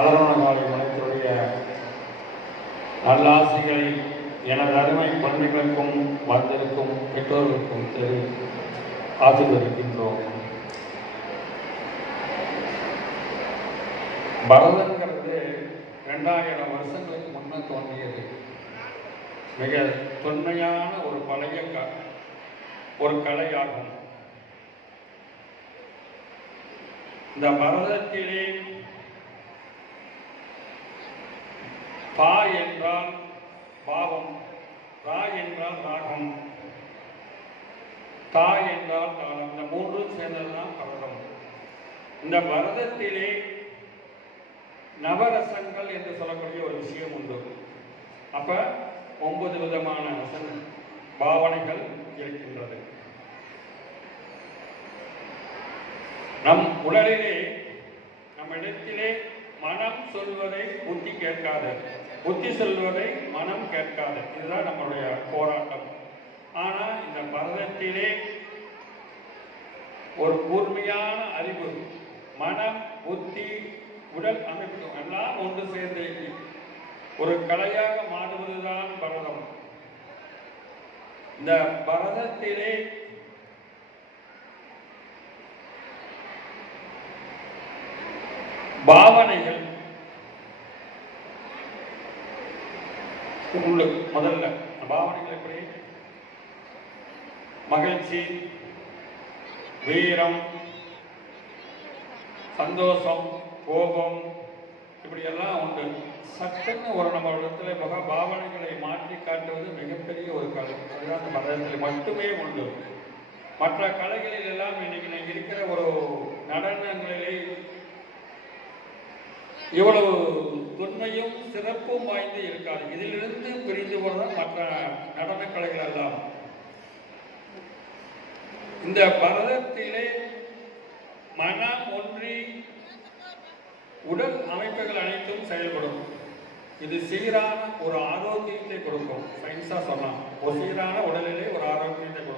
ஆதரவாளி மனத்துடைய நல்லாசிகளை எனது அருமை குழந்தைகளுக்கும் வந்திருக்கும் பெற்றோர்களுக்கும் தெரி ஆசீர்வதிக்கின்றோம். பரதங்கிறது ரெண்டாயிரம் வருஷங்களுக்கு முன்னே தோன்றியது. மிக தொன்மையான ஒரு பழைய க ஒரு கலையாகும். இந்த பரதத்திலே பா என்றால் பாவம் ரா என்றால் ராகம் தா என்றால் தாளம். இந்த மூன்றும் சேர்ந்ததுதான் பரதம். இந்த பரதத்திலே நவரசங்கள் என்று சொல்லக்கூடிய ஒரு விஷயம் உண்டு. அப்ப ஒன்பது விதமான பாவனைகள் இருக்கின்றது. நம் உடலிலே நம்ம இடத்திலே மனம் சொல்வதை புத்தி கேட்காது. புத்தி சொல்வதை மனம் கேட்காது. இதுதான் நம்மளுடைய போராட்டம். ஆனா இந்த பரதத்திலே ஒரு கூர்மையான அறிவு மனம் புத்தி உடல் அமைப்பு எல்லாம் ஒன்று சேர்ந்து ஒரு கலையாக மாறுவதுதான் பரதம். இந்த பரதத்திலே பாவனைகள் உண்டு முதல்ல பாவனைகள் எப்படி? மகிழ்ச்சி வீரம் சந்தோஷம் கோபம் இப்படி எல்லாம் உண்டு. சட்டுன்னு ஒரு நம்ம இடத்துல பாவனைகளை மாற்றி காட்டுவது மிகப்பெரிய ஒரு கலை. அதுதான் அந்த மதத்தில் மட்டுமே உண்டு. மற்ற கலைகளில் எல்லாம் இன்னைக்கு இருக்கிற ஒரு நடனங்களில் இவ்வளவு தொன்மையும் சிறப்பும் வாய்ந்து இருக்காது. இதிலிருந்து பிரிந்து போனதான் மற்ற நடன கலைகள் எல்லாம். இந்த பரதத்திலே மனம் ஒன்றி உடல் அமைப்புகள் அனைத்தும் செயல்படும். இது சீரான ஒரு ஆரோக்கியத்தை கொடுக்கும். சயின்ஸா சொல்லலாம் ஒரு சீரான உடலிலே ஒரு ஆரோக்கியத்தை கொடுக்கும்